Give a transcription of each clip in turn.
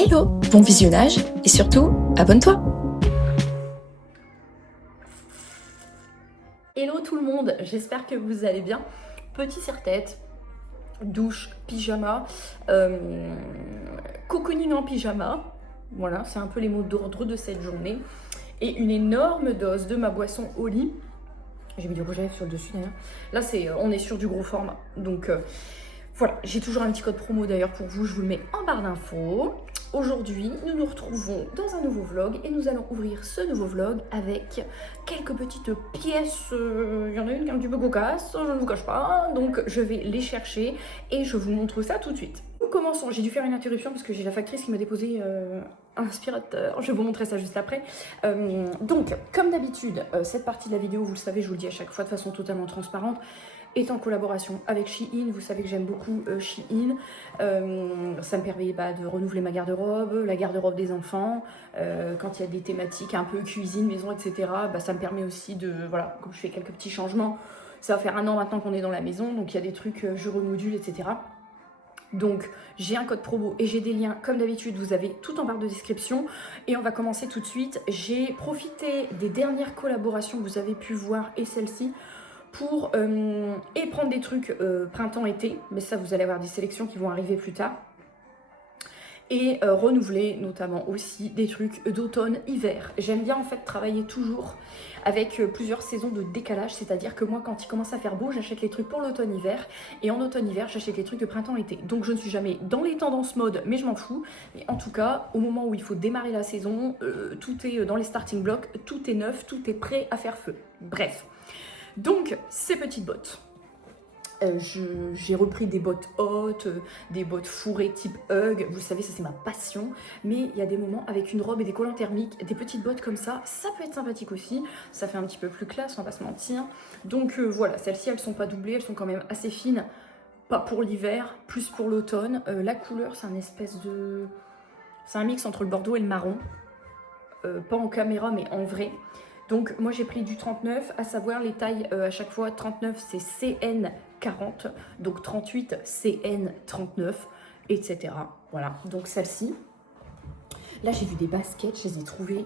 Hello, bon visionnage et surtout, abonne-toi. Hello tout le monde, j'espère que vous allez bien. Petit serre-tête, douche, pyjama, cocooning en pyjama. Voilà, c'est un peu les mots d'ordre de cette journée. Et une énorme dose de ma boisson au lit. J'ai mis du rouge à lèvres sur le dessus d'ailleurs. Là, on est sur du gros format. Donc voilà, j'ai toujours un petit code promo d'ailleurs pour vous. Je vous le mets en barre d'infos. Aujourd'hui, nous nous retrouvons dans un nouveau vlog et nous allons ouvrir ce nouveau vlog avec quelques petites pièces. Il y en a une qui est un petit peu cocasse, je ne vous cache pas. Donc je vais les chercher et je vous montre ça tout de suite. Nous commençons. J'ai dû faire une interruption parce que j'ai la factrice qui m'a déposé un aspirateur. Je vais vous montrer ça juste après. Donc, comme d'habitude, cette partie de la vidéo, vous le savez, je vous le dis à chaque fois de façon totalement transparente, est en collaboration avec Shein. Vous savez que j'aime beaucoup Shein. Ça me permet de renouveler ma garde-robe, la garde-robe des enfants. Quand il y a des thématiques un peu cuisine, maison, etc., ça me permet aussi de, voilà, comme je fais quelques petits changements, ça va faire 1 an maintenant qu'on est dans la maison, donc il y a des trucs, je remodule, etc. Donc j'ai un code promo et j'ai des liens comme d'habitude, vous avez tout en barre de description et on va commencer tout de suite. J'ai profité des dernières collaborations que vous avez pu voir et celle-ci pour prendre des trucs printemps-été, mais ça vous allez avoir des sélections qui vont arriver plus tard, et renouveler notamment aussi des trucs d'automne-hiver. J'aime bien en fait travailler toujours avec plusieurs saisons de décalage, c'est-à-dire que moi quand il commence à faire beau, j'achète les trucs pour l'automne-hiver, et en automne-hiver, j'achète les trucs de printemps-été. Donc je ne suis jamais dans les tendances mode, mais je m'en fous. Mais en tout cas, au moment où il faut démarrer la saison, tout est dans les starting blocks, tout est neuf, tout est prêt à faire feu. Bref. Donc, ces petites bottes. J'ai repris des bottes hautes, des bottes fourrées type Hug. Vous savez, ça c'est ma passion. Mais il y a des moments avec une robe et des collants thermiques, des petites bottes comme ça peut être sympathique aussi. Ça fait un petit peu plus classe, on va pas se mentir. Donc voilà, celles-ci, elles sont pas doublées, elles sont quand même assez fines. Pas pour l'hiver, plus pour l'automne. La couleur, c'est un espèce de... C'est un mix entre le bordeaux et le marron. Pas en caméra, mais en vrai. Donc moi j'ai pris du 39, à savoir les tailles à chaque fois. 39 c'est CN40, donc 38 CN39, etc. Voilà, donc celle-ci. Là j'ai vu des baskets, je les ai trouvées.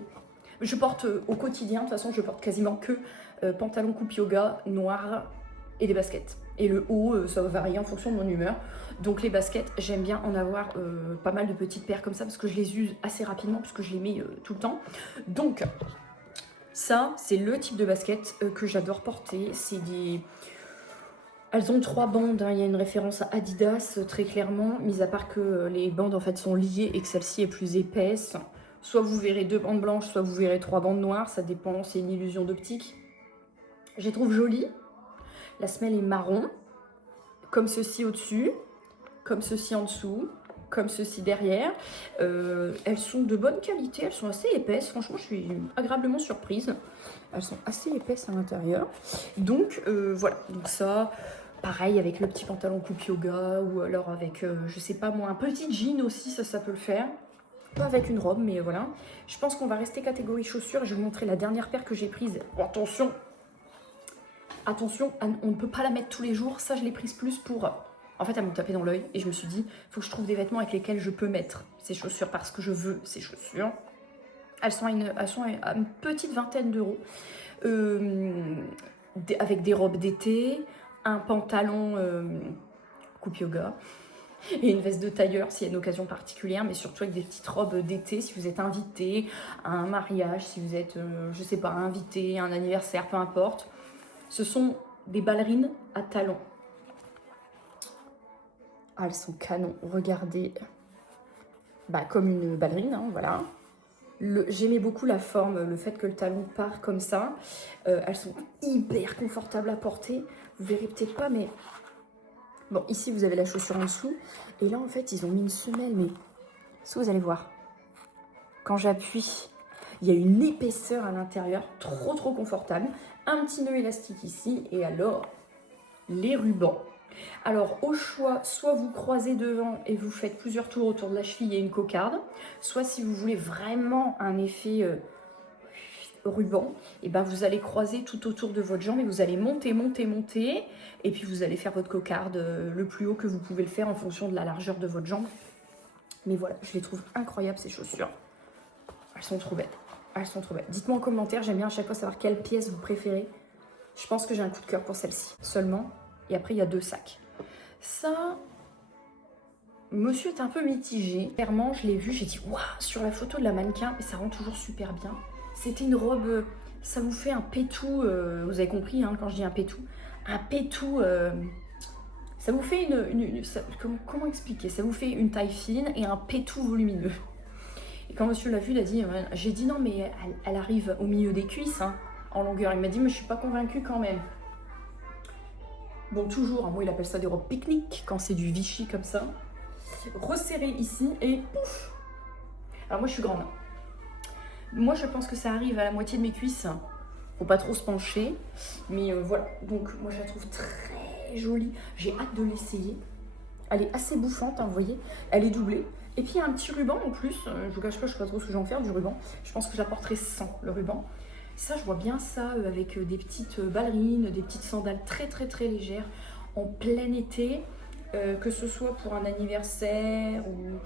Je porte au quotidien, de toute façon je porte quasiment que pantalon coupe yoga noir et des baskets. Et le haut, ça va varier en fonction de mon humeur. Donc les baskets, j'aime bien en avoir pas mal de petites paires comme ça parce que je les use assez rapidement parce que je les mets tout le temps. Donc ça, c'est le type de basket que j'adore porter. C'est des... Elles ont 3 bandes, hein. Il y a une référence à Adidas très clairement, mis à part que les bandes en fait sont liées et que celle-ci est plus épaisse. Soit vous verrez 2 bandes blanches, soit vous verrez 3 bandes noires, ça dépend, c'est une illusion d'optique. Je les trouve jolies. La semelle est marron, comme ceci au-dessus, comme ceci en dessous, comme ceci derrière. Elles sont de bonne qualité, elles sont assez épaisses. Franchement, je suis agréablement surprise. Elles sont assez épaisses à l'intérieur. Donc voilà, donc ça, pareil avec le petit pantalon coupe yoga ou alors avec, je sais pas moi, un petit jean aussi, ça peut le faire. Pas avec une robe, mais voilà. Je pense qu'on va rester catégorie chaussures. Je vais vous montrer la dernière paire que j'ai prise. Attention, attention, on ne peut pas la mettre tous les jours. Ça, je l'ai prise plus pour... En fait, elles m'ont tapé dans l'œil et je me suis dit, il faut que je trouve des vêtements avec lesquels je peux mettre ces chaussures parce que je veux ces chaussures. Elles sont à une petite vingtaine d'euros. Avec des robes d'été, un pantalon coupe yoga et une veste de tailleur s'il y a une occasion particulière, mais surtout avec des petites robes d'été si vous êtes invité à un mariage, si vous êtes, je sais pas, invité à un anniversaire, peu importe. Ce sont des ballerines à talons. Ah, elles sont canon, regardez, comme une ballerine, hein, voilà. J'aimais beaucoup la forme, le fait que le talon part comme ça. Elles sont hyper confortables à porter, vous verrez peut-être pas, mais... Bon, ici vous avez la chaussure en dessous, et là en fait ils ont mis une semelle, mais ça vous allez voir. Quand j'appuie, il y a une épaisseur à l'intérieur, trop confortable. Un petit nœud élastique ici, et alors, les rubans. Alors au choix, soit vous croisez devant et vous faites plusieurs tours autour de la cheville et une cocarde, soit si vous voulez vraiment un effet ruban, et vous allez croiser tout autour de votre jambe et vous allez monter, et puis vous allez faire votre cocarde le plus haut que vous pouvez le faire en fonction de la largeur de votre jambe. Mais voilà, je les trouve incroyables ces chaussures. Elles sont trop belles. Elles sont trop belles. Dites-moi en commentaire, j'aime bien à chaque fois savoir quelle pièce vous préférez. Je pense que j'ai un coup de cœur pour celle-ci seulement. Et après, il y a 2 sacs. Ça, monsieur est un peu mitigé. Clairement, je l'ai vu, j'ai dit waouh, sur la photo de la mannequin, et ça rend toujours super bien. C'était une robe, ça vous fait un pétou, vous avez compris hein, quand je dis un pétou. Un pétou, ça vous fait comment expliquer? Ça vous fait une taille fine et un pétou volumineux. Et quand monsieur l'a vu, il a dit, j'ai dit non mais elle arrive au milieu des cuisses, hein, en longueur. Il m'a dit mais je suis pas convaincue quand même. Bon toujours, moi il appelle ça des robes pique-nique quand c'est du Vichy comme ça. Resserré ici et pouf. Alors moi je suis grande. Moi je pense que ça arrive à la moitié de mes cuisses. Faut pas trop se pencher. Mais voilà, donc moi je la trouve très jolie. J'ai hâte de l'essayer. Elle est assez bouffante, hein, vous voyez. Elle est doublée. Et puis il y a un petit ruban en plus. Je vous cache pas, je sais pas trop ce que j'en faire du ruban. Je pense que j'apporterai 100 le ruban. Ça, je vois bien ça avec des petites ballerines, des petites sandales très très très légères en plein été. Que ce soit pour un anniversaire ou...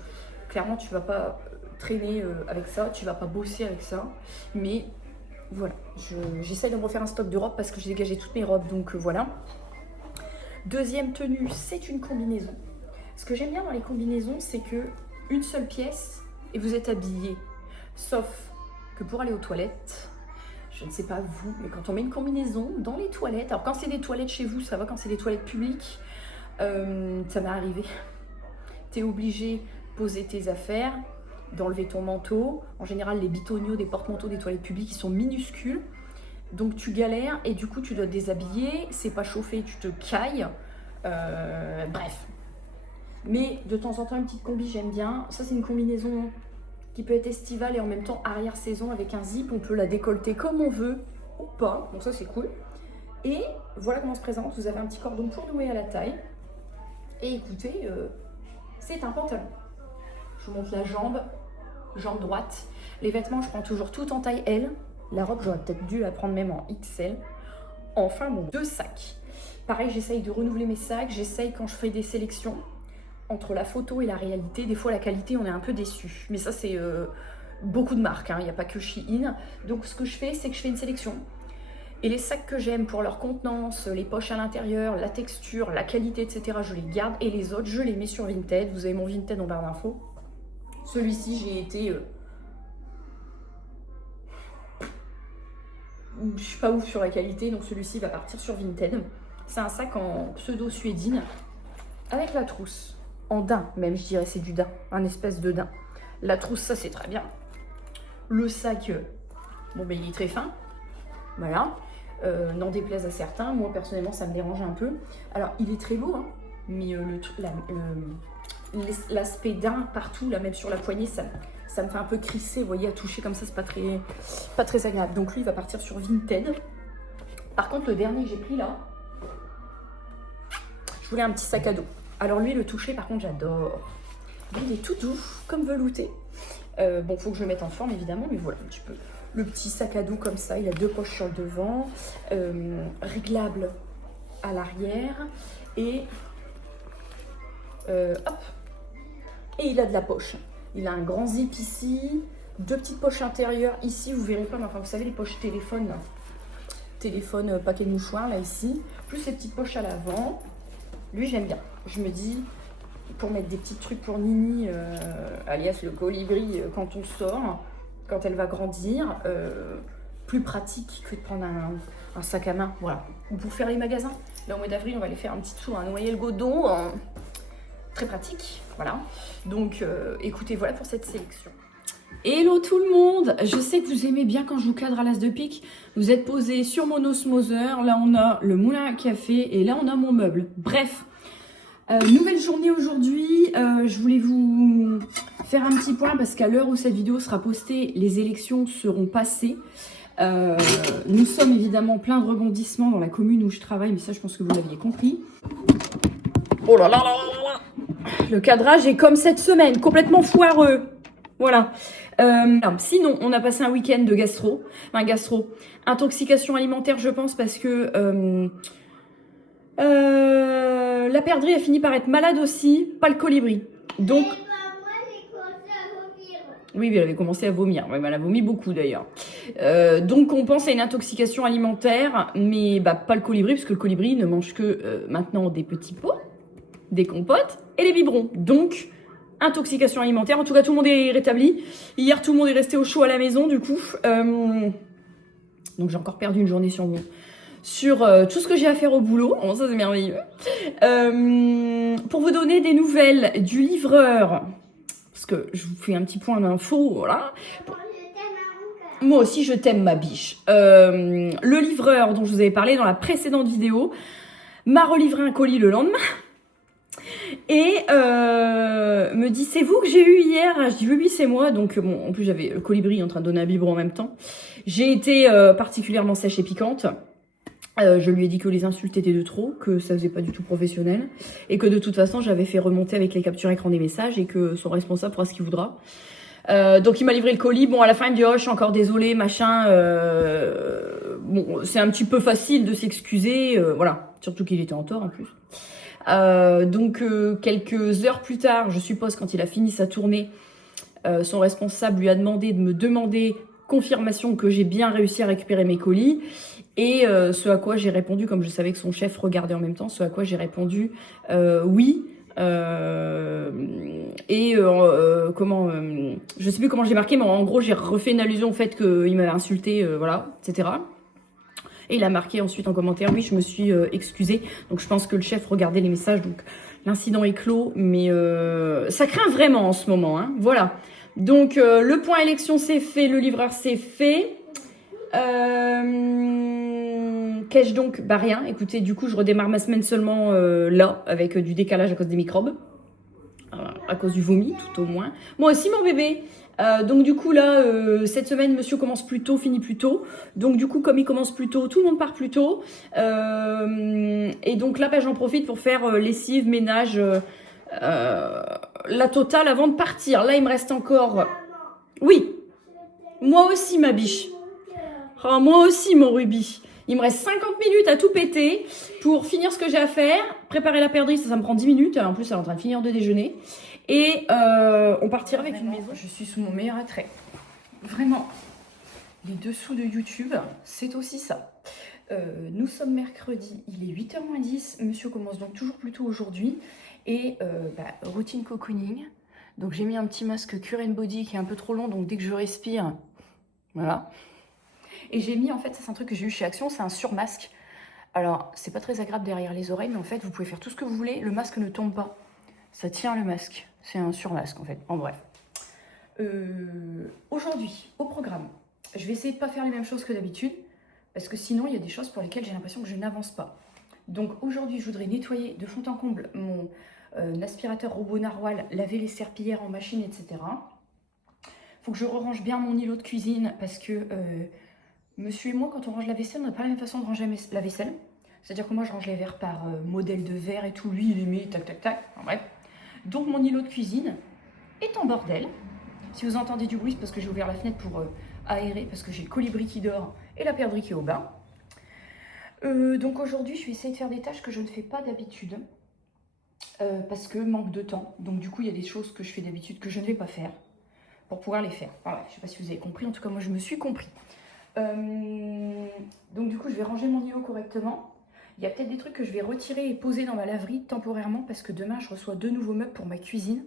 Clairement, tu vas pas traîner avec ça, tu vas pas bosser avec ça. Mais voilà, j'essaye de me refaire un stock de robes parce que j'ai dégagé toutes mes robes, donc voilà. Deuxième tenue, c'est une combinaison. Ce que j'aime bien dans les combinaisons, c'est que une seule pièce et vous êtes habillé. Sauf que pour aller aux toilettes, je ne sais pas vous, mais quand on met une combinaison dans les toilettes, alors quand c'est des toilettes chez vous, ça va, quand c'est des toilettes publiques, ça m'est arrivé. Tu es obligé de poser tes affaires, d'enlever ton manteau. En général, les bitoniaux des porte-manteaux des toilettes publiques, ils sont minuscules. Donc tu galères et du coup, tu dois te déshabiller. C'est pas chauffé, tu te cailles. Bref. Mais de temps en temps, une petite combi, j'aime bien. Ça, c'est une combinaison qui peut être estivale et en même temps arrière-saison avec un zip. On peut la décolleter comme on veut ou pas. Donc ça, c'est cool. Et voilà comment on se présente. Vous avez un petit cordon pour nouer à la taille. Et écoutez, c'est un pantalon. Je vous montre la jambe droite. Les vêtements, je prends toujours tout en taille L. La robe, j'aurais peut-être dû la prendre même en XL. Enfin bon, 2 sacs. Pareil, j'essaye de renouveler mes sacs. J'essaye quand je fais des sélections entre la photo et la réalité. Des fois, la qualité, on est un peu déçu. Mais ça, c'est beaucoup de marques. Il n'y a pas que Shein. Donc, ce que je fais, c'est que je fais une sélection. Et les sacs que j'aime pour leur contenance, les poches à l'intérieur, la texture, la qualité, etc., je les garde. Et les autres, je les mets sur Vinted. Vous avez mon Vinted en barre d'infos. Celui-ci, j'ai été... je suis pas ouf sur la qualité, donc celui-ci va partir sur Vinted. C'est un sac en pseudo-suédine, avec la trousse. En daim, même, je dirais, c'est du daim. Un espèce de daim. La trousse, ça, c'est très bien. Le sac, bon, ben, il est très fin. Voilà. N'en déplaise à certains, moi personnellement ça me dérange un peu. Alors il est très beau, hein, mais l'aspect daim partout, là même sur la poignée, ça me fait un peu crisser, vous voyez, à toucher comme ça, c'est pas très agréable. Donc lui il va partir sur Vinted. Par contre le dernier que j'ai pris là, je voulais un petit sac à dos. Alors lui le toucher par contre j'adore. Il est tout doux, comme velouté. Bon, faut que je le mette en forme évidemment, mais voilà un petit peu. Le petit sac à dos comme ça, il a 2 poches sur le devant, réglable à l'arrière et hop, et il a de la poche. Il a un grand zip ici, 2 petites poches intérieures ici, vous verrez pas, mais enfin vous savez les poches téléphone, là. Téléphone, paquet de mouchoirs là ici, plus ces petites poches à l'avant. Lui j'aime bien, je me dis pour mettre des petits trucs pour Nini, alias le colibri quand on sort. Quand elle va grandir, plus pratique que de prendre un sac à main, voilà. Ou pour faire les magasins. Là, au mois d'avril, on va aller faire un petit tour à Noyelles-Godon. Très pratique, voilà. Donc, écoutez, voilà pour cette sélection. Hello tout le monde! Je sais que vous aimez bien quand je vous cadre à l'as de pique. Vous êtes posé sur mon osmoseur. Là, on a le moulin à café et là, on a mon meuble. Bref. Nouvelle journée aujourd'hui, je voulais vous faire un petit point parce qu'à l'heure où cette vidéo sera postée, les élections seront passées. Nous sommes évidemment plein de rebondissements dans la commune où je travaille, mais ça je pense que vous l'aviez compris. Oh là là là là là! Le cadrage est comme cette semaine, complètement foireux. Voilà. Sinon, on a passé un week-end de intoxication alimentaire je pense parce que... la perdrix a fini par être malade aussi, pas le colibri. Donc, Oui, elle avait commencé à vomir. Ouais, elle a vomi beaucoup d'ailleurs. Donc on pense à une intoxication alimentaire, mais bah, pas le colibri, parce que le colibri ne mange que maintenant des petits pots, des compotes et les biberons. Donc, intoxication alimentaire. En tout cas, tout le monde est rétabli. Hier, tout le monde est resté au chaud à la maison, du coup. Donc j'ai encore perdu une journée sur tout ce que j'ai à faire au boulot. Oh, ça c'est merveilleux. Pour vous donner des nouvelles du livreur, parce que je vous fais un petit point d'info, voilà. Moi aussi je t'aime ma biche. Le livreur dont je vous avais parlé dans la précédente vidéo m'a relivré un colis le lendemain et me dit c'est vous que j'ai eu hier. Je dis oui c'est moi. Donc bon, en plus j'avais le colibri en train de donner un biberon en même temps. J'ai été particulièrement sèche et piquante. Je lui ai dit que les insultes étaient de trop, que ça faisait pas du tout professionnel et que de toute façon j'avais fait remonter avec les captures écran des messages et que son responsable fera ce qu'il voudra. Donc il m'a livré le colis. Bon, à la fin il me dit oh je suis encore désolée machin. Bon, c'est un petit peu facile de s'excuser, voilà, surtout qu'il était en tort en plus. Donc quelques heures plus tard, je suppose quand il a fini sa tournée, son responsable lui a demandé de me demander confirmation que j'ai bien réussi à récupérer mes colis. Et ce à quoi j'ai répondu, comme je savais que son chef regardait en même temps, ce à quoi j'ai répondu oui. Je sais plus comment j'ai marqué, mais en gros j'ai refait une allusion au fait qu'il m'avait insulté, voilà, etc. Et il a marqué ensuite en commentaire, oui, je me suis excusée. Donc je pense que le chef regardait les messages, donc l'incident est clos, mais ça craint vraiment en ce moment, hein, voilà. Donc le point élection c'est fait, le livreur c'est fait. Qu'ai-je donc? Bah rien, écoutez, du coup je redémarre ma semaine seulement là, avec du décalage à cause des microbes. À cause du vomi, tout au moins. Moi aussi mon bébé. Donc du coup là, cette semaine, monsieur commence plus tôt, finit plus tôt. Donc du coup, comme il commence plus tôt, tout le monde part plus tôt. Et donc là, bah, j'en profite pour faire lessive, ménage, la totale avant de partir. Là, il me reste encore... Oui, moi aussi ma biche. Oh, moi aussi mon Ruby. Il me reste 50 minutes à tout péter pour finir ce que j'ai à faire. Préparer la perdrix, ça me prend 10 minutes. En plus, elle est en train de finir de déjeuner. Et on partira avec une maison. Je suis sous mon meilleur attrait. Vraiment. Les dessous de YouTube, c'est aussi ça. Nous sommes mercredi, il est 8h moins 10. Monsieur commence donc toujours plus tôt aujourd'hui. Et routine cocooning. Donc j'ai mis un petit masque Cure Body qui est un peu trop long. Donc dès que je respire, voilà. Et j'ai mis, en fait, ça c'est un truc que j'ai eu chez Action, c'est un surmasque. Alors, c'est pas très agréable derrière les oreilles, mais en fait, vous pouvez faire tout ce que vous voulez, le masque ne tombe pas. Ça tient le masque. C'est un surmasque, en fait. En bref. Aujourd'hui, au programme, je vais essayer de pas faire les mêmes choses que d'habitude, parce que sinon, il y a des choses pour lesquelles j'ai l'impression que je n'avance pas. Donc, aujourd'hui, je voudrais nettoyer de fond en comble mon aspirateur robot Narwhal, laver les serpillères en machine, etc. Faut que je range bien mon îlot de cuisine, parce que... Monsieur et moi, quand on range la vaisselle, on n'a pas la même façon de ranger la vaisselle. C'est-à-dire que moi, je range les verres par modèle de verre et tout. Lui, il les met, tac, tac, tac. Enfin, bref. Donc, mon îlot de cuisine est en bordel. Si vous entendez du bruit, c'est parce que j'ai ouvert la fenêtre pour aérer, parce que j'ai le colibri qui dort et la perdrix qui est au bain. Donc, aujourd'hui, je vais essayer de faire des tâches que je ne fais pas d'habitude. Parce que manque de temps. Donc, du coup, il y a des choses que je fais d'habitude que je ne vais pas faire pour pouvoir les faire. Voilà, je ne sais pas si vous avez compris. En tout cas, moi, je me suis compris. Donc du coup je vais ranger mon îlot correctement. Il y a peut-être des trucs que je vais retirer et poser dans ma laverie temporairement parce que demain je reçois 2 nouveaux meubles pour ma cuisine.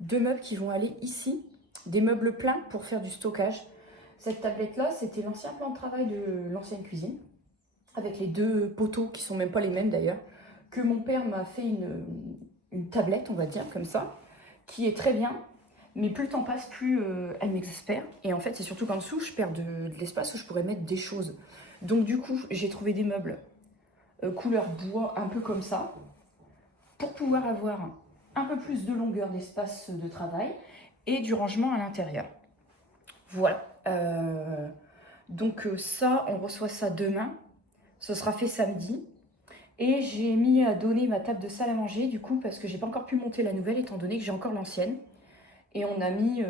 2 meubles qui vont aller ici, des meubles pleins pour faire du stockage. Cette tablette là c'était l'ancien plan de travail de l'ancienne cuisine avec les 2 poteaux qui sont même pas les mêmes d'ailleurs, que mon père m'a fait une tablette on va dire comme ça, qui est très bien. Mais plus le temps passe, plus elle m'exaspère. Et en fait, c'est surtout qu'en dessous, je perds de l'espace où je pourrais mettre des choses. Donc du coup, j'ai trouvé des meubles couleur bois, un peu comme ça, pour pouvoir avoir un peu plus de longueur d'espace de travail et du rangement à l'intérieur. Voilà. Donc ça, on reçoit ça demain. Ce sera fait samedi. Et j'ai mis à donner ma table de salle à manger, du coup, parce que j'ai pas encore pu monter la nouvelle, étant donné que j'ai encore l'ancienne. Et on a mis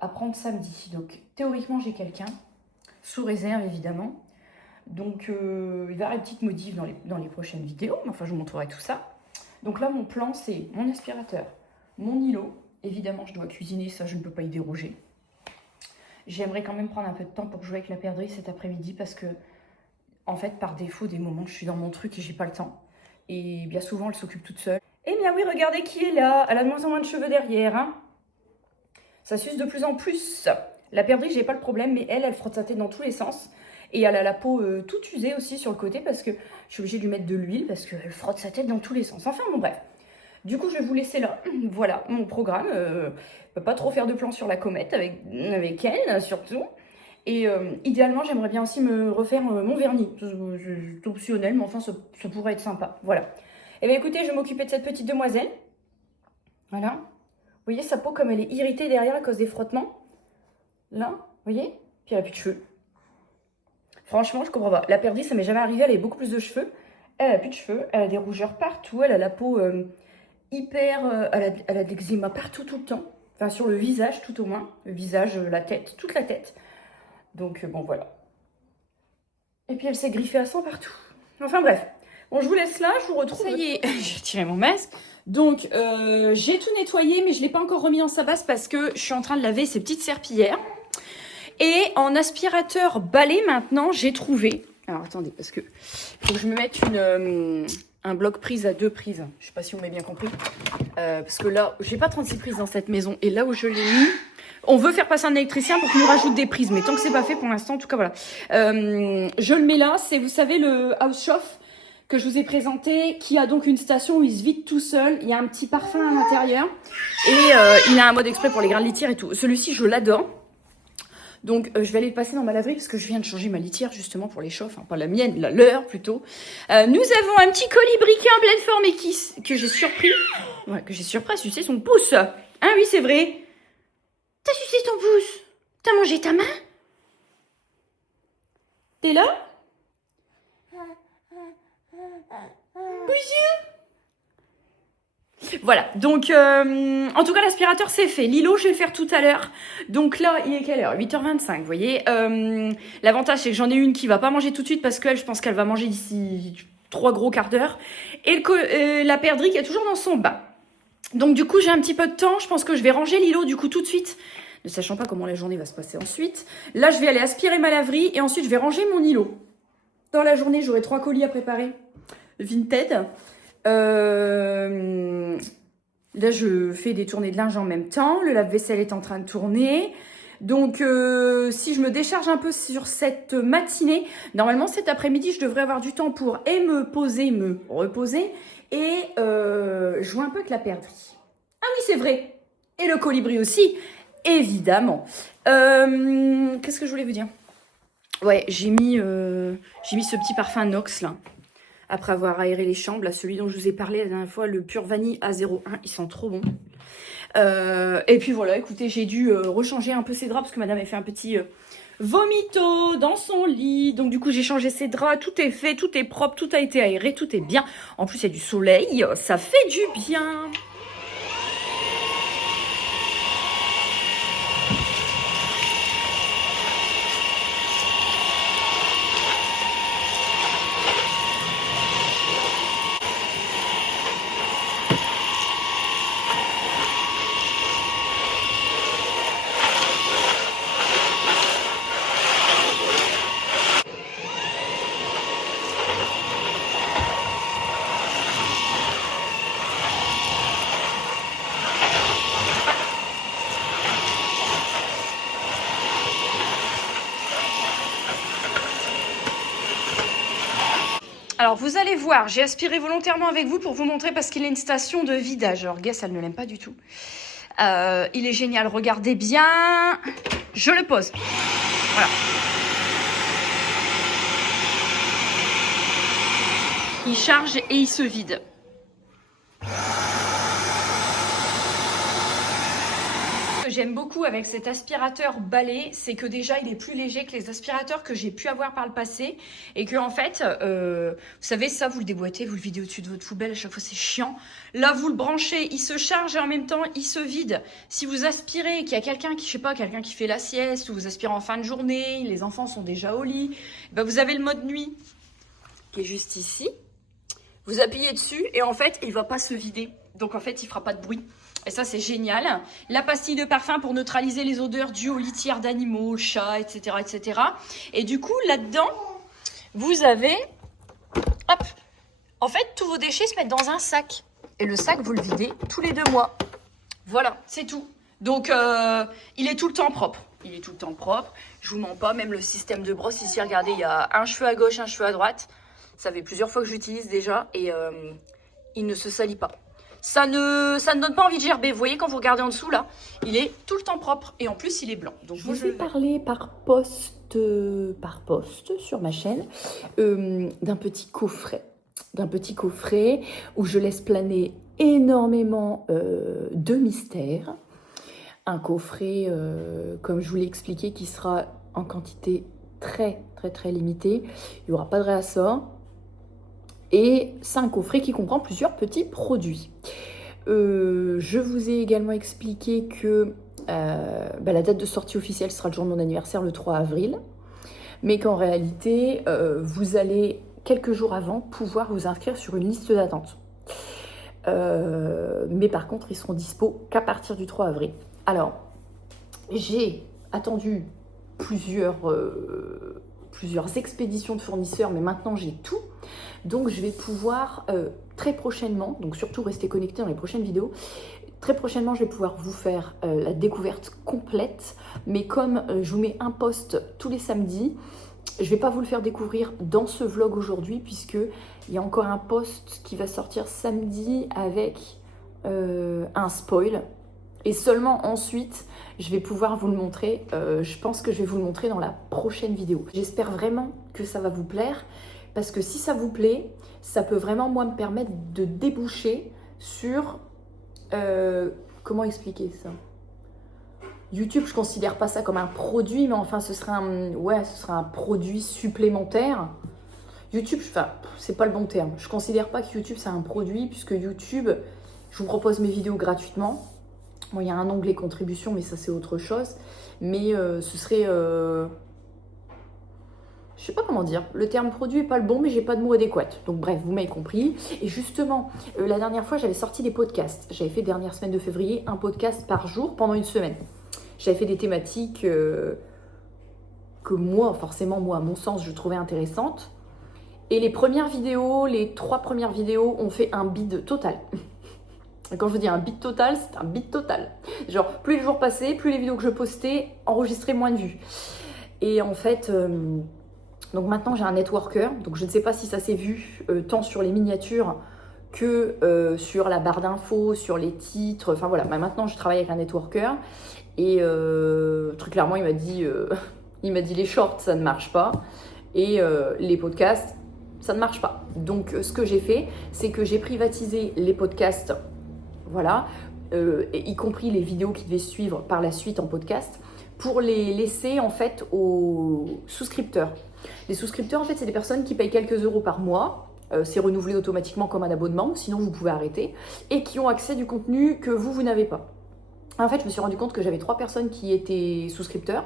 à prendre samedi. Donc théoriquement j'ai quelqu'un, sous réserve évidemment. Donc il va y avoir une petite modif dans les prochaines vidéos. Mais enfin je vous montrerai tout ça. Donc là mon plan c'est mon aspirateur, mon îlot. Évidemment je dois cuisiner, ça je ne peux pas y déroger. j'aimerais quand même prendre un peu de temps pour jouer avec la perdrix cet après-midi parce que, en fait, par défaut, des moments, je suis dans mon truc et j'ai pas le temps. Et bien souvent, elle s'occupe toute seule. Eh bien oui, regardez qui est là. Elle a de moins en moins de cheveux derrière. Hein. Ça s'use de plus en plus. La perdrix, j'ai pas le problème, mais elle frotte sa tête dans tous les sens. Et elle a la peau toute usée aussi sur le côté parce que je suis obligée de lui mettre de l'huile parce qu'elle frotte sa tête dans tous les sens. Enfin, bon, bref. Du coup, je vais vous laisser là. Voilà, mon programme. Pas trop faire de plans sur la comète avec elle, surtout. Et idéalement, j'aimerais bien aussi me refaire mon vernis. C'est optionnel, mais enfin, ça pourrait être sympa. Voilà. Et bien écoutez, je vais m'occuper de cette petite demoiselle. Voilà. Vous voyez sa peau comme elle est irritée derrière à cause des frottements. Là, vous voyez? Puis elle a plus de cheveux. Franchement, je comprends pas. La perdrix, ça m'est jamais arrivé, elle a beaucoup plus de cheveux. Elle a plus de cheveux, elle a des rougeurs partout, elle a la peau hyper... elle a de l'eczéma partout, tout le temps. Enfin, sur le visage, tout au moins. Le visage, la tête, toute la tête. Donc, bon, voilà. Et puis, elle s'est griffée à sang partout. Enfin, bref. Bon, je vous laisse là, je vous retrouve. Ça y est, j'ai tiré mon masque. Donc, j'ai tout nettoyé, mais je ne l'ai pas encore remis dans sa base parce que je suis en train de laver ces petites serpillières. Et en aspirateur balai, maintenant, j'ai trouvé... Alors, attendez, parce que faut que je me mette un bloc prise à 2 prises. Je ne sais pas si vous m'avez bien compris. Parce que là, j'ai pas 36 prises dans cette maison. Et là où je l'ai mis... On veut faire passer un électricien pour qu'il nous rajoute des prises. Mais tant que c'est pas fait pour l'instant, en tout cas, voilà. Je le mets là. C'est, vous savez, le House Chauffe que je vous ai présenté, qui a donc une station où il se vide tout seul. Il y a un petit parfum à l'intérieur. Et il a un mode exprès pour les grains de litière et tout. Celui-ci, je l'adore. Donc, je vais aller le passer dans ma laverie parce que je viens de changer ma litière justement pour les chauffes. Hein, pas la mienne, la leur plutôt. Nous avons un petit colibri qui est en pleine forme et que j'ai surpris. Ouais, que j'ai surpris à sucer son pouce. Hein, oui, c'est vrai. T'as sucé ton pouce? T'as mangé ta main? T'es là? Bonjour. Voilà, donc en tout cas l'aspirateur c'est fait. Lilo je vais le faire tout à l'heure. Donc là il est quelle heure? 8h25, vous voyez. L'avantage c'est que j'en ai une qui va pas manger tout de suite parce qu'elle, je pense qu'elle va manger d'ici 3 gros quarts d'heure. Et la perdrix qui est toujours dans son bain. Donc du coup j'ai un petit peu de temps, je pense que je vais ranger Lilo du coup tout de suite. Ne sachant pas comment la journée va se passer ensuite. Là je vais aller aspirer ma laverie et ensuite je vais ranger mon Lilo. Dans la journée j'aurai 3 colis à préparer. Vinted. Là, je fais des tournées de linge en même temps. Le lave-vaisselle est en train de tourner. Donc, si je me décharge un peu sur cette matinée, normalement, cet après-midi, je devrais avoir du temps pour me poser, me reposer et jouer un peu avec la perdrix. Ah oui, c'est vrai. Et le colibri aussi, évidemment. Qu'est-ce que je voulais vous dire? Ouais, j'ai mis ce petit parfum Nox, là. Après avoir aéré les chambres, là, celui dont je vous ai parlé la dernière fois, le Pure Vanille A01, il sent trop bon. Et puis voilà, écoutez, j'ai dû rechanger un peu ses draps parce que madame a fait un petit vomito dans son lit. Donc du coup, j'ai changé ses draps, tout est fait, tout est propre, tout a été aéré, tout est bien. En plus, il y a du soleil, ça fait du bien. Alors, vous allez voir, j'ai aspiré volontairement avec vous pour vous montrer parce qu'il a une station de vidage. Alors, Guess, elle ne l'aime pas du tout. Il est génial, regardez bien. Je le pose. Voilà. Il charge et il se vide. Ce que j'aime beaucoup avec cet aspirateur balai, c'est que déjà il est plus léger que les aspirateurs que j'ai pu avoir par le passé et que en fait, vous savez ça, vous le déboîtez, vous le videz au-dessus de votre poubelle, à chaque fois c'est chiant. Là vous le branchez, il se charge et en même temps il se vide. Si vous aspirez et qu'il y a quelqu'un qui, je sais pas, quelqu'un qui fait la sieste ou vous aspirez en fin de journée, les enfants sont déjà au lit, ben vous avez le mode nuit qui est juste ici. Vous appuyez dessus et en fait il va pas se vider, donc en fait il fera pas de bruit. Et ça, c'est génial. La pastille de parfum pour neutraliser les odeurs dues aux litières d'animaux, chats, etc., etc. Et du coup, là-dedans, vous avez... Hop. En fait, tous vos déchets se mettent dans un sac. Et le sac, vous le videz tous les 2 mois. Voilà, c'est tout. Donc, il est tout le temps propre. Il est tout le temps propre. Je vous mens pas, même le système de brosse ici, regardez, il y a un cheveu à gauche, un cheveu à droite. Ça fait plusieurs fois que j'utilise déjà et il ne se salit pas. Ça ne donne pas envie de gerber. Vous voyez, quand vous regardez en dessous, là, il est tout le temps propre. Et en plus, il est blanc. Donc, je vous ai parlé par post sur ma chaîne d'un petit coffret. Où je laisse planer énormément de mystères. Un coffret, comme je vous l'ai expliqué, qui sera en quantité très limitée. Il n'y aura pas de réassort. Et c'est un coffret qui comprend plusieurs petits produits. Je vous ai également expliqué que la date de sortie officielle sera le jour de mon anniversaire, le 3 avril. Mais qu'en réalité, vous allez, quelques jours avant, pouvoir vous inscrire sur une liste d'attente. Mais par contre, ils seront dispo qu'à partir du 3 avril. Alors, j'ai attendu plusieurs expéditions de fournisseurs, mais maintenant j'ai tout. Donc je vais pouvoir très prochainement, donc surtout restez connectés dans les prochaines vidéos, très prochainement je vais pouvoir vous faire la découverte complète. Mais comme je vous mets un post tous les samedis, je ne vais pas vous le faire découvrir dans ce vlog aujourd'hui, puisqu'il y a encore un post qui va sortir samedi avec un spoil. Et seulement ensuite, je vais pouvoir vous le montrer. Je pense que je vais vous le montrer dans la prochaine vidéo. J'espère vraiment que ça va vous plaire. Parce que si ça vous plaît, ça peut vraiment, moi, me permettre de déboucher sur... comment expliquer ça? YouTube, je ne considère pas ça comme un produit, mais enfin, ce sera un produit supplémentaire. YouTube, c'est pas le bon terme. Je ne considère pas que YouTube, c'est un produit, puisque YouTube, je vous propose mes vidéos gratuitement. Bon, il y a un onglet contribution, mais ça, c'est autre chose. Mais ce serait... je sais pas comment dire, le terme produit est pas le bon, mais j'ai pas de mot adéquat. Donc bref, vous m'avez compris. Et justement, la dernière fois, j'avais sorti des podcasts. J'avais fait dernière semaine de février, un podcast par jour pendant une semaine. J'avais fait des thématiques que moi, forcément, moi, à mon sens, je trouvais intéressantes. Et les 3 premières vidéos ont fait un bide total. Et quand je vous dis un bide total, c'est un bide total. Genre, plus les jours passaient, plus les vidéos que je postais enregistraient moins de vues. Et en fait... donc maintenant j'ai un networker, donc je ne sais pas si ça s'est vu tant sur les miniatures que sur la barre d'infos, sur les titres, enfin voilà, maintenant je travaille avec un networker et très clairement il m'a dit les shorts ça ne marche pas et les podcasts ça ne marche pas. Donc ce que j'ai fait, c'est que j'ai privatisé les podcasts, voilà, y compris les vidéos qui devaient suivre par la suite en podcast, pour les laisser en fait aux souscripteurs. Les souscripteurs, en fait, c'est des personnes qui payent quelques euros par mois. C'est renouvelé automatiquement comme un abonnement, sinon vous pouvez arrêter. Et qui ont accès du contenu que vous n'avez pas. En fait, je me suis rendu compte que j'avais 3 personnes qui étaient souscripteurs.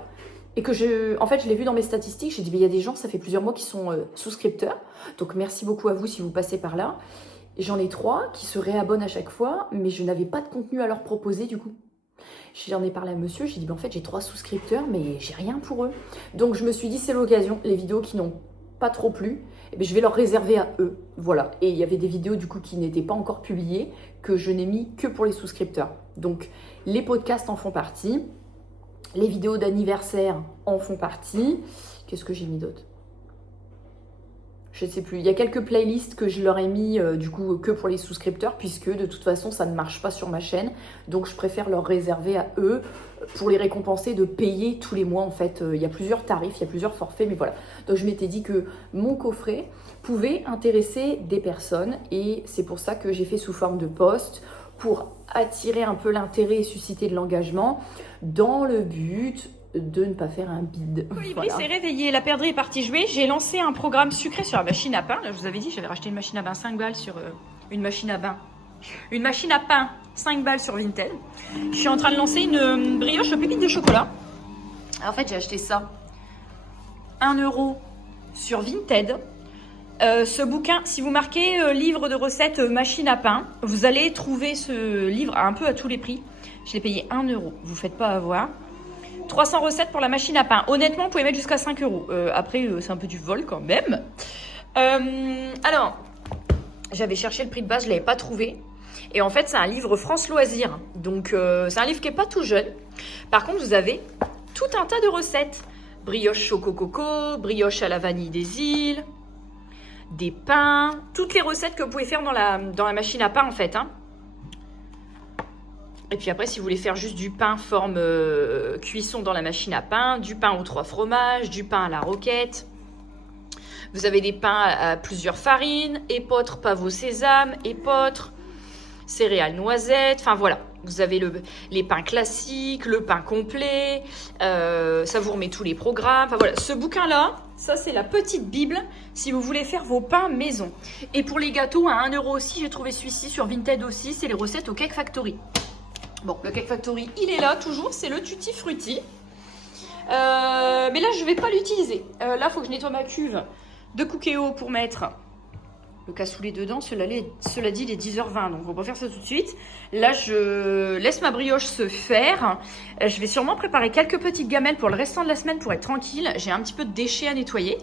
Et que je l'ai vu dans mes statistiques. J'ai dit, il y a des gens, ça fait plusieurs mois qui sont souscripteurs. Donc merci beaucoup à vous si vous passez par là. J'en ai 3 qui se réabonnent à chaque fois, mais je n'avais pas de contenu à leur proposer du coup. J'en ai parlé à monsieur, j'ai dit en fait j'ai 3 souscripteurs mais j'ai rien pour eux. Donc je me suis dit c'est l'occasion, les vidéos qui n'ont pas trop plu, je vais leur réserver à eux. Voilà, et il y avait des vidéos du coup qui n'étaient pas encore publiées, que je n'ai mis que pour les souscripteurs. Donc les podcasts en font partie, les vidéos d'anniversaire en font partie. Qu'est-ce que j'ai mis d'autre ? Je ne sais plus, il y a quelques playlists que je leur ai mis du coup que pour les souscripteurs, puisque de toute façon ça ne marche pas sur ma chaîne, donc je préfère leur réserver à eux pour les récompenser de payer tous les mois. En fait il y a plusieurs tarifs, il y a plusieurs forfaits, mais voilà, donc je m'étais dit que mon coffret pouvait intéresser des personnes et c'est pour ça que j'ai fait sous forme de post, pour attirer un peu l'intérêt et susciter de l'engagement dans le but de ne pas faire un bide. Colibri s'est réveillé, la perdrix est partie jouer. J'ai lancé un programme sucré sur la machine à pain. Là, je vous avais dit, j'avais racheté une machine à pain 5 balles sur une machine à pain. Une machine à pain 5 balles sur Vinted. Je suis en train de lancer une brioche aux pépites de chocolat. En fait, j'ai acheté ça 1 € sur Vinted. Ce bouquin, si vous marquez livre de recettes machine à pain, vous allez trouver ce livre un peu à tous les prix. Je l'ai payé 1 euro, vous faites pas avoir. 300 recettes pour la machine à pain. Honnêtement, vous pouvez mettre jusqu'à 5 euros. Après, c'est un peu du vol quand même. Alors, j'avais cherché le prix de base, je l'avais pas trouvé. Et en fait, c'est un livre France Loisirs. Donc, c'est un livre qui est pas tout jeune. Par contre, vous avez tout un tas de recettes. Brioche choco coco, brioche à la vanille des îles, des pains, toutes les recettes que vous pouvez faire dans la machine à pain en fait. Hein. Et puis après, si vous voulez faire juste du pain forme cuisson dans la machine à pain, du pain aux 3 fromages, du pain à la roquette. Vous avez des pains à plusieurs farines, épeautre, pavot, sésame, épeautre, céréales, noisettes, enfin voilà. Vous avez les pains classiques, le pain complet, ça vous remet tous les programmes. Enfin voilà, ce bouquin-là, ça c'est la petite Bible si vous voulez faire vos pains maison. Et pour les gâteaux, à 1 euro aussi, j'ai trouvé celui-ci sur Vinted aussi, c'est les recettes au Cake Factory. Bon, le Cake Factory, il est là toujours, c'est le Tutti Frutti. Mais là, je ne vais pas l'utiliser. Là, il faut que je nettoie ma cuve de Cookéo pour mettre le cassoulet dedans. Cela dit, il est 10h20, donc on va faire ça tout de suite. Là, je laisse ma brioche se faire. Je vais sûrement préparer quelques petites gamelles pour le restant de la semaine pour être tranquille. J'ai un petit peu de déchets à nettoyer.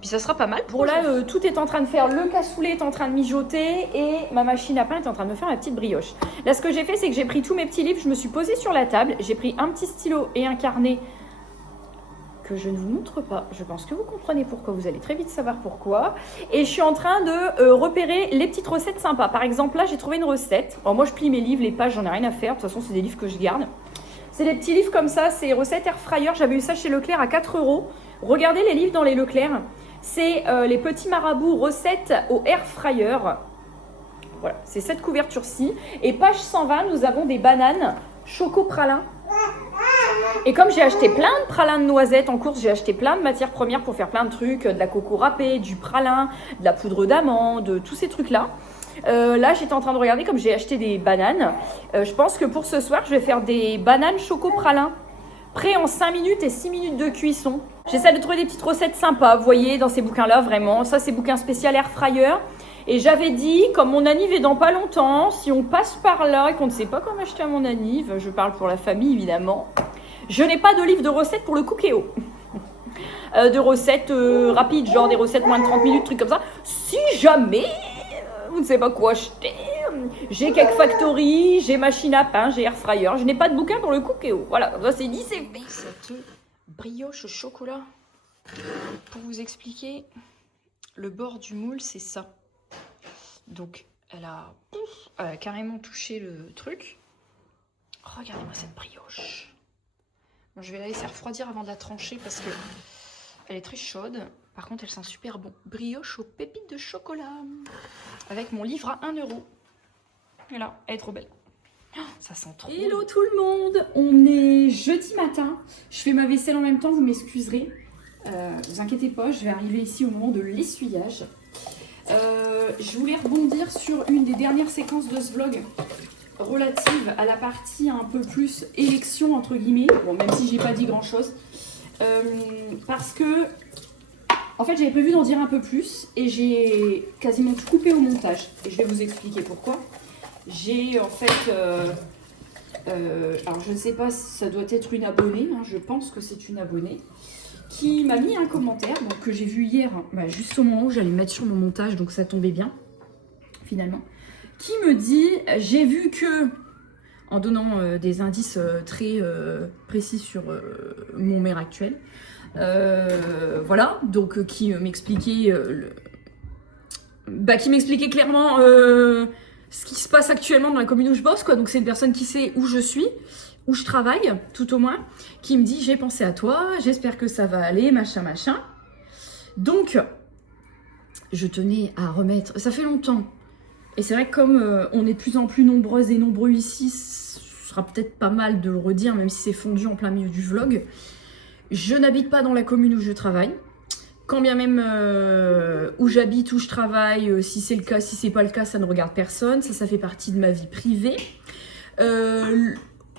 Puis ça sera pas mal. Bon là, tout est en train de faire. Le cassoulet est en train de mijoter et ma machine à pain est en train de me faire ma petite brioche. Là, ce que j'ai fait, c'est que j'ai pris tous mes petits livres. Je me suis posée sur la table. J'ai pris un petit stylo et un carnet que je ne vous montre pas. Je pense que vous comprenez pourquoi. Vous allez très vite savoir pourquoi. Et je suis en train de repérer les petites recettes sympas. Par exemple, là, j'ai trouvé une recette. Alors, moi, je plie mes livres, les pages, j'en ai rien à faire. De toute façon, c'est des livres que je garde. C'est des petits livres comme ça. C'est recettes air fryer. J'avais eu ça chez Leclerc à 4 euros. Regardez les livres dans les Leclerc. C'est les petits marabouts recettes au air fryer. Voilà, c'est cette couverture-ci. Et page 120, nous avons des bananes choco pralin. Et comme j'ai acheté plein de pralins de noisettes en course, j'ai acheté plein de matières premières pour faire plein de trucs, de la coco râpée, du pralin, de la poudre d'amande, tous ces trucs-là. Là, j'étais en train de regarder comme j'ai acheté des bananes. Je pense que pour ce soir, je vais faire des bananes choco pralin. Prêt en 5 minutes et 6 minutes de cuisson. J'essaie de trouver des petites recettes sympas, vous voyez, dans ces bouquins-là, vraiment. Ça, c'est bouquin spécial air fryer. Et j'avais dit, comme mon anniv est dans pas longtemps, si on passe par là et qu'on ne sait pas comment acheter à mon anniv, je parle pour la famille, évidemment, je n'ai pas de livre de recettes pour le Cookéo. De recettes rapides, genre des recettes moins de 30 minutes, trucs comme ça. Si jamais vous ne savez pas quoi acheter, j'ai Cake Factory, j'ai machine à pain, j'ai air fryer. Je n'ai pas de bouquin pour le Cookéo. Voilà, ça c'est dit, c'est fait. Cette brioche au chocolat, pour vous expliquer, le bord du moule, c'est ça. Donc, elle a carrément touché le truc. Regardez-moi cette brioche. Bon, je vais la laisser refroidir avant de la trancher parce que elle est très chaude. Par contre, elle sent super bon. Brioche aux pépites de chocolat. Avec mon livre à 1 euro. Voilà, elle est trop belle. Oh, ça sent trop. Hello tout le monde. On est jeudi matin. Je fais ma vaisselle en même temps, vous m'excuserez. Vous inquiétez pas, je vais arriver ici au moment de l'essuyage. Je voulais rebondir sur une des dernières séquences de ce vlog relative à la partie un peu plus élection entre guillemets, bon, même si j'ai pas dit grand chose, parce que en fait j'avais prévu d'en dire un peu plus et j'ai quasiment tout coupé au montage et je vais vous expliquer pourquoi. J'ai en fait alors je ne sais pas si ça doit être une abonnée, hein, je pense que c'est une abonnée qui m'a mis un commentaire donc, que j'ai vu hier, juste au moment où j'allais mettre sur mon montage, donc ça tombait bien, finalement, qui me dit, j'ai vu que, en donnant des indices très précis sur mon maire actuel, voilà, donc qui m'expliquait clairement ce qui se passe actuellement dans la commune où je bosse, quoi. Donc c'est une personne qui sait où je suis, où je travaille, tout au moins, qui me dit j'ai pensé à toi, j'espère que ça va aller, machin, machin. Donc, je tenais à remettre, ça fait longtemps, et c'est vrai que comme on est de plus en plus nombreuses et nombreux ici, ce sera peut-être pas mal de le redire, même si c'est fondu en plein milieu du vlog, je n'habite pas dans la commune où je travaille, quand bien même où j'habite, où je travaille, si c'est le cas, si c'est pas le cas, ça ne regarde personne, ça fait partie de ma vie privée.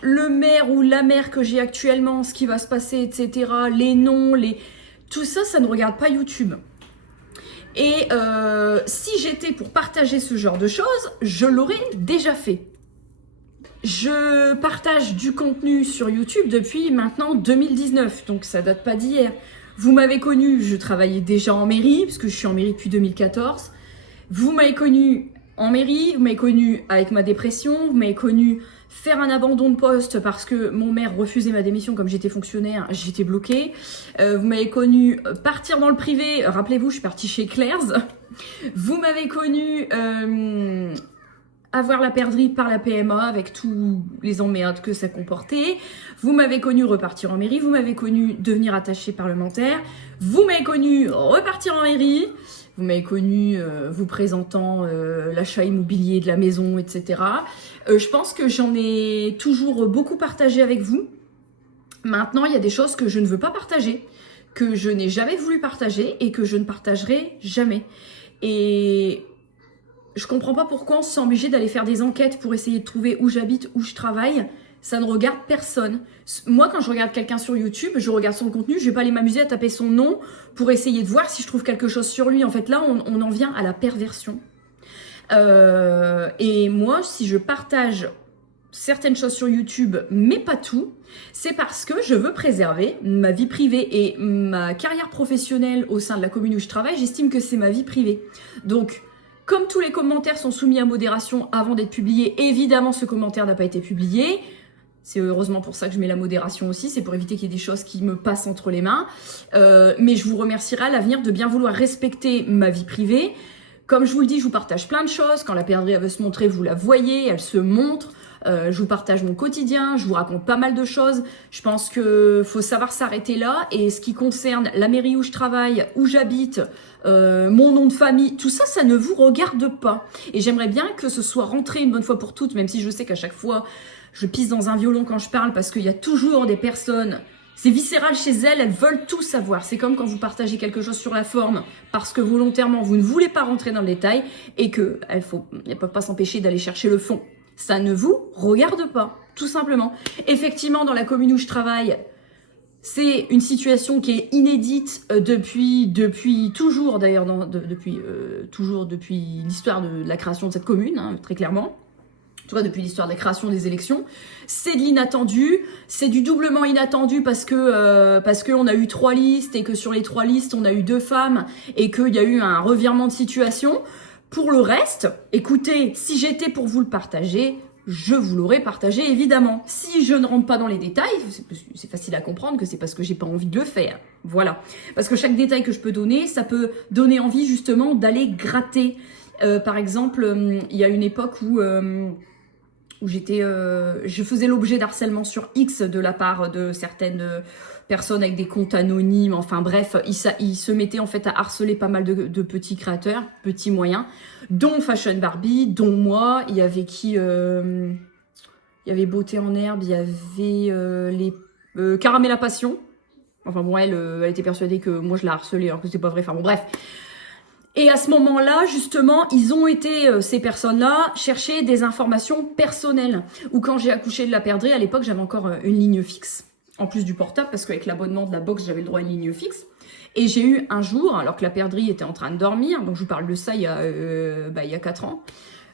Le maire ou la maire que j'ai actuellement, ce qui va se passer, etc., les noms, tout ça, ça ne regarde pas YouTube. Et si j'étais pour partager ce genre de choses, je l'aurais déjà fait. Je partage du contenu sur YouTube depuis maintenant 2019, donc ça date pas d'hier. Vous m'avez connu, je travaillais déjà en mairie, parce que je suis en mairie depuis 2014. Vous m'avez connu en mairie, vous m'avez connu avec ma dépression, vous m'avez connu faire un abandon de poste parce que mon maire refusait ma démission comme j'étais fonctionnaire, j'étais bloquée. Vous m'avez connu partir dans le privé, rappelez-vous, je suis partie chez Claire's. Vous m'avez connu avoir la perdrix par la PMA avec tous les emmerdes que ça comportait. Vous m'avez connu repartir en mairie, vous m'avez connu devenir attaché parlementaire, vous m'avez connu repartir en mairie, vous m'avez connu vous présentant l'achat immobilier de la maison, etc. Je pense que j'en ai toujours beaucoup partagé avec vous. Maintenant, il y a des choses que je ne veux pas partager, que je n'ai jamais voulu partager et que je ne partagerai jamais. Et je comprends pas pourquoi on se sent obligé d'aller faire des enquêtes pour essayer de trouver où j'habite, où je travaille. Ça ne regarde personne. Moi, quand je regarde quelqu'un sur YouTube, je regarde son contenu, je vais pas aller m'amuser à taper son nom pour essayer de voir si je trouve quelque chose sur lui. En fait, là, on en vient à la perversion. Et moi, si je partage certaines choses sur YouTube, mais pas tout, c'est parce que je veux préserver ma vie privée et ma carrière professionnelle au sein de la commune où je travaille. J'estime que c'est ma vie privée. Donc, comme tous les commentaires sont soumis à modération avant d'être publiés, évidemment, ce commentaire n'a pas été publié. C'est heureusement pour ça que je mets la modération aussi, c'est pour éviter qu'il y ait des choses qui me passent entre les mains. Mais je vous remercierai à l'avenir de bien vouloir respecter ma vie privée. Comme je vous le dis, je vous partage plein de choses. Quand la perdrix veut se montrer, vous la voyez, elle se montre. Je vous partage mon quotidien, je vous raconte pas mal de choses. Je pense qu'il faut savoir s'arrêter là. Et ce qui concerne la mairie où je travaille, où j'habite, mon nom de famille, tout ça, ça ne vous regarde pas. Et j'aimerais bien que ce soit rentré une bonne fois pour toutes, même si je sais qu'à chaque fois, je pisse dans un violon quand je parle, parce qu'il y a toujours des personnes... C'est viscéral chez elles, elles veulent tout savoir. C'est comme quand vous partagez quelque chose sur la forme, parce que volontairement, vous ne voulez pas rentrer dans le détail, et qu'elles ne peuvent pas s'empêcher d'aller chercher le fond. Ça ne vous regarde pas, tout simplement. Effectivement, dans la commune où je travaille, c'est une situation qui est inédite depuis toujours, d'ailleurs, depuis l'histoire de la création de cette commune, hein, très clairement. En tout cas, depuis l'histoire de la création des élections. C'est de l'inattendu, c'est du doublement inattendu parce que on a eu 3 listes et que sur les 3 listes, on a eu 2 femmes et qu'il y a eu un revirement de situation. Pour le reste, écoutez, si j'étais pour vous le partager, je vous l'aurais partagé évidemment. Si je ne rentre pas dans les détails, c'est facile à comprendre que c'est parce que j'ai pas envie de le faire. Voilà. Parce que chaque détail que je peux donner, ça peut donner envie justement d'aller gratter. Par exemple, il y a une époque où je faisais l'objet d'harcèlement sur X de la part de certaines personnes avec des comptes anonymes. Enfin bref, ils se mettaient en fait à harceler pas mal de petits créateurs, petits moyens, dont Fashion Barbie, dont moi. Il y avait qui il y avait Beauté en herbe, il y avait les Caramel à Passion. Enfin bon, elle était persuadée que moi je la harcelais alors que c'était pas vrai. Enfin bon, bref. Et à ce moment-là, justement, ils ont été, ces personnes-là, chercher des informations personnelles. Ou quand j'ai accouché de la perdrix, à l'époque, j'avais encore une ligne fixe, en plus du portable, parce qu'avec l'abonnement de la box, j'avais le droit à une ligne fixe. Et j'ai eu un jour, alors que la perdrix était en train de dormir, donc je vous parle de ça il y a 4 ans,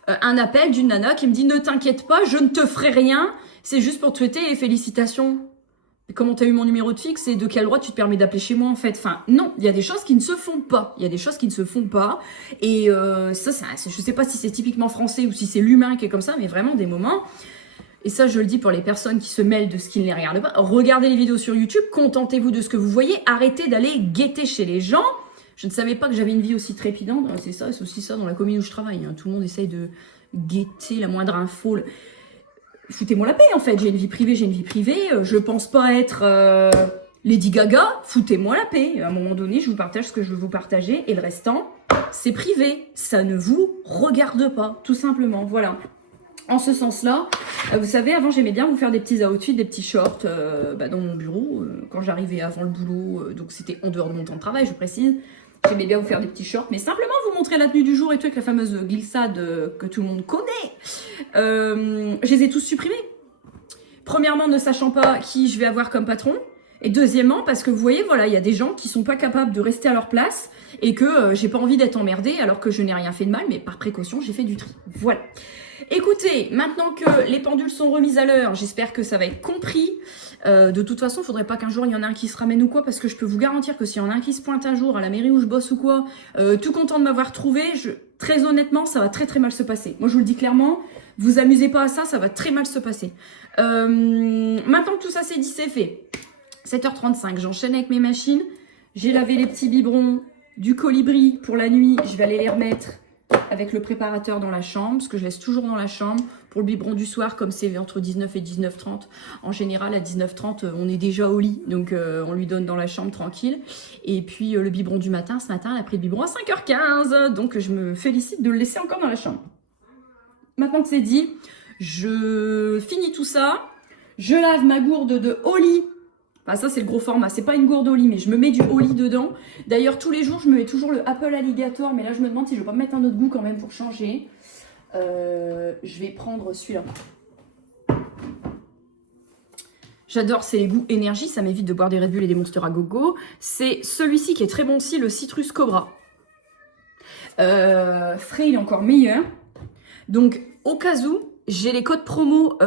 un appel d'une nana qui me dit « Ne t'inquiète pas, je ne te ferai rien, c'est juste pour te souhaiter et félicitations ». Comment tu as eu mon numéro de fixe et de quel droit tu te permets d'appeler chez moi en fait? Enfin non, il y a des choses qui ne se font pas. Il y a des choses qui ne se font pas. Et ça, je sais pas si c'est typiquement français ou si c'est l'humain qui est comme ça, mais vraiment des moments. Et ça, je le dis pour les personnes qui se mêlent de ce qui ne les regarde pas. Regardez les vidéos sur YouTube, contentez-vous de ce que vous voyez, arrêtez d'aller guetter chez les gens. Je ne savais pas que j'avais une vie aussi trépidante. C'est ça, c'est aussi ça dans la commune où je travaille. Hein. Tout le monde essaye de guetter la moindre info. Foutez-moi la paix en fait, j'ai une vie privée, je pense pas être Lady Gaga, foutez-moi la paix. À un moment donné, je vous partage ce que je veux vous partager et le restant, c'est privé, ça ne vous regarde pas, tout simplement, voilà. En ce sens-là, vous savez, avant j'aimais bien vous faire des petits outfits, des petits shorts dans mon bureau, quand j'arrivais avant le boulot, donc c'était en dehors de mon temps de travail, je précise. J'aimais bien vous faire des petits shorts, mais simplement vous montrer la tenue du jour et tout avec la fameuse glissade que tout le monde connaît. Je les ai tous supprimés. Premièrement, ne sachant pas qui je vais avoir comme patron. Et deuxièmement, parce que vous voyez, voilà, il y a des gens qui sont pas capables de rester à leur place et que j'ai pas envie d'être emmerdée alors que je n'ai rien fait de mal, mais par précaution, j'ai fait du tri. Voilà. Écoutez, maintenant que les pendules sont remises à l'heure, j'espère que ça va être compris. De toute façon, il faudrait pas qu'un jour il y en ait un qui se ramène ou quoi, parce que je peux vous garantir que s'il y en a un qui se pointe un jour à la mairie où je bosse ou quoi, tout content de m'avoir trouvé, très honnêtement, ça va très très mal se passer. Moi, je vous le dis clairement, vous amusez pas à ça, ça va très mal se passer. Maintenant que tout ça c'est dit, c'est fait. 7h35, j'enchaîne avec mes machines. J'ai lavé les petits biberons du colibri pour la nuit. Je vais aller les remettre avec le préparateur dans la chambre, parce que je laisse toujours dans la chambre. Pour le biberon du soir, comme c'est entre 19 et 19h30, en général à 19h30, on est déjà au lit, donc on lui donne dans la chambre tranquille. Et puis le biberon du matin, ce matin, elle a pris le biberon à 5h15, donc je me félicite de le laisser encore dans la chambre. Maintenant que c'est dit, je finis tout ça. Je lave ma gourde de Oli. Enfin, ça, c'est le gros format. C'est pas une gourde Oli, mais je me mets du Oli dedans. D'ailleurs, tous les jours, je me mets toujours le Apple Alligator. Mais là, je me demande si je vais pas me mettre un autre goût quand même pour changer. Je vais prendre celui-là. J'adore, c'est les goûts énergie. Ça m'évite de boire des Red Bull et des Monster à gogo. C'est celui-ci qui est très bon aussi, le Citrus Cobra. Frais, il est encore meilleur. Donc, au cas où, j'ai les codes promo...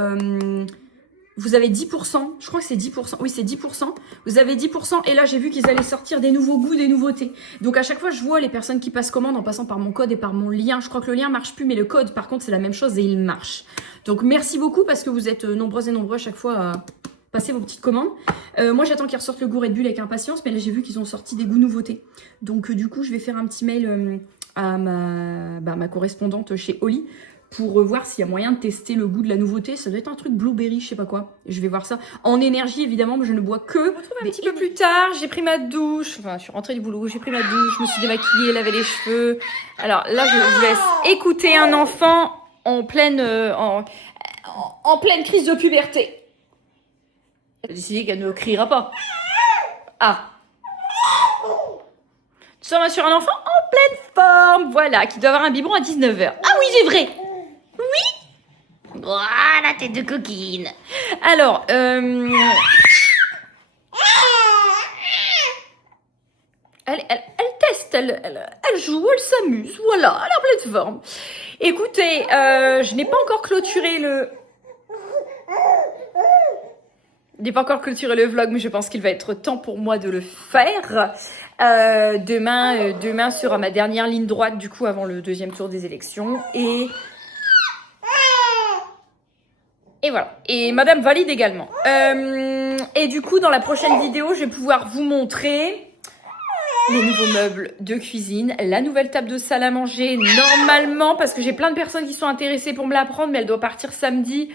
vous avez 10%, je crois que c'est 10%, oui c'est 10%, vous avez 10% et là j'ai vu qu'ils allaient sortir des nouveaux goûts, des nouveautés. Donc à chaque fois je vois les personnes qui passent commande en passant par mon code et par mon lien. Je crois que le lien marche plus mais le code par contre c'est la même chose et il marche. Donc merci beaucoup parce que vous êtes nombreuses et nombreux à chaque fois à passer vos petites commandes. Moi j'attends qu'ils ressortent le goût Red Bull avec impatience, mais là j'ai vu qu'ils ont sorti des goûts nouveautés. Donc du coup je vais faire un petit mail à ma correspondante chez Oli pour voir s'il y a moyen de tester le goût de la nouveauté. Ça doit être un truc blueberry, je sais pas quoi. Je vais voir ça. En énergie, évidemment, mais je ne bois que... Je me retrouve un petit peu plus tard, j'ai pris ma douche. Enfin, je suis rentrée du boulot, j'ai pris ma douche, je me suis démaquillée, lavé les cheveux. Alors là, je vous laisse écouter un enfant en pleine crise de puberté. J'ai décidé qu'elle ne criera pas. Ah. Nous sommes sur un enfant en pleine forme, voilà, qui doit avoir un biberon à 19h. Ah oui, c'est vrai. Oui. Oh, la tête de coquine. Alors, elle teste, elle joue, elle s'amuse, voilà, elle est en pleine forme. Écoutez, je n'ai pas encore clôturé le... Je n'ai pas encore clôturé le vlog, mais je pense qu'il va être temps pour moi de le faire. Demain sera ma dernière ligne droite, du coup, avant le deuxième tour des élections. Et voilà. Et Madame valide également. Et du coup, dans la prochaine vidéo, je vais pouvoir vous montrer les nouveaux meubles de cuisine, la nouvelle table de salle à manger, normalement, parce que j'ai plein de personnes qui sont intéressées pour me la prendre, mais elle doit partir samedi.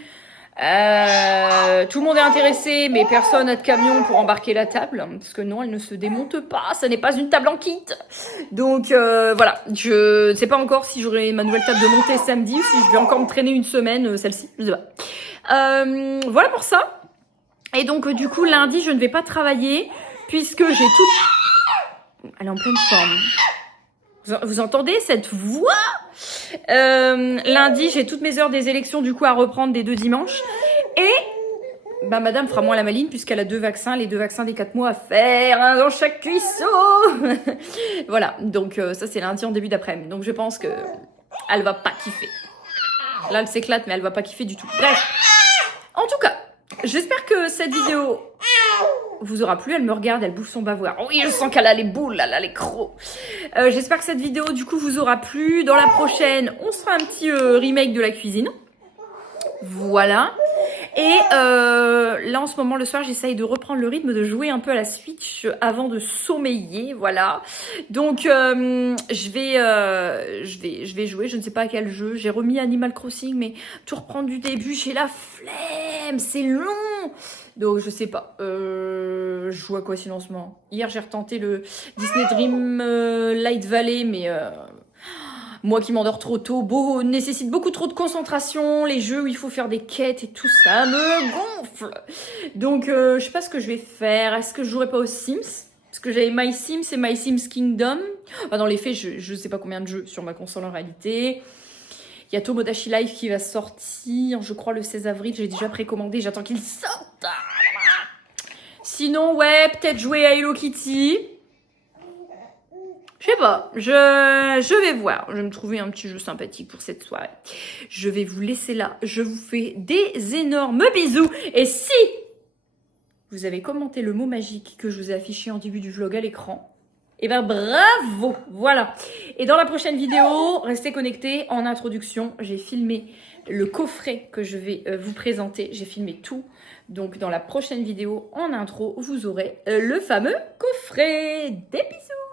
Tout le monde est intéressé, mais personne n'a de camion pour embarquer la table, parce que non, elle ne se démonte pas, ça n'est pas une table en kit. Donc voilà, je ne sais pas encore si j'aurai ma nouvelle table de montée samedi ou si je vais encore me traîner une semaine, celle-ci, je sais pas. Voilà pour ça. Et donc du coup, lundi, je ne vais pas travailler, puisque j'ai tout... Elle est en pleine forme. Vous entendez cette voix? Lundi, j'ai toutes mes heures des élections du coup à reprendre des 2 dimanches. Et bah, madame fera moins la maline puisqu'elle a 2 vaccins, les 2 vaccins des 4 mois à faire, un dans chaque cuisseau. Voilà, donc ça c'est lundi en début d'après-midi. Donc je pense que elle va pas kiffer. Là elle s'éclate mais elle va pas kiffer du tout. Bref, en tout cas, j'espère que cette vidéo vous aura plu. Elle me regarde, elle bouffe son bavoir. Oui, je sens qu'elle a les boules, elle a les crocs. J'espère que cette vidéo, du coup, vous aura plu. Dans la prochaine, on se fera un petit remake de la cuisine. Voilà. Et là, en ce moment, le soir, j'essaye de reprendre le rythme, de jouer un peu à la Switch avant de sommeiller. Voilà. Donc, je vais jouer. Je ne sais pas à quel jeu. J'ai remis Animal Crossing, mais tout reprendre du début, j'ai la flemme. C'est long. Donc je sais pas, je joue à quoi sinon en ce moment. Hier j'ai retenté le Disney Dream Light Valley, mais moi qui m'endors trop tôt, nécessite beaucoup trop de concentration, les jeux où il faut faire des quêtes et tout ça me gonfle. Donc je sais pas ce que je vais faire, est-ce que je jouerai pas aux Sims? Parce que j'avais My Sims et My Sims Kingdom. Enfin, dans les faits, je sais pas combien de jeux sur ma console en réalité. Il y a Tomodachi Life qui va sortir, je crois, le 16 avril. J'ai déjà précommandé, j'attends qu'il sorte. Sinon, ouais, peut-être jouer à Hello Kitty. Je sais pas, je vais voir. Je vais me trouver un petit jeu sympathique pour cette soirée. Je vais vous laisser là. Je vous fais des énormes bisous. Et si vous avez commenté le mot magique que je vous ai affiché en début du vlog à l'écran, eh ben bravo. Voilà. Et dans la prochaine vidéo, restez connectés. En introduction, j'ai filmé le coffret que je vais vous présenter. J'ai filmé tout. Donc dans la prochaine vidéo, en intro, vous aurez le fameux coffret. Des bisous.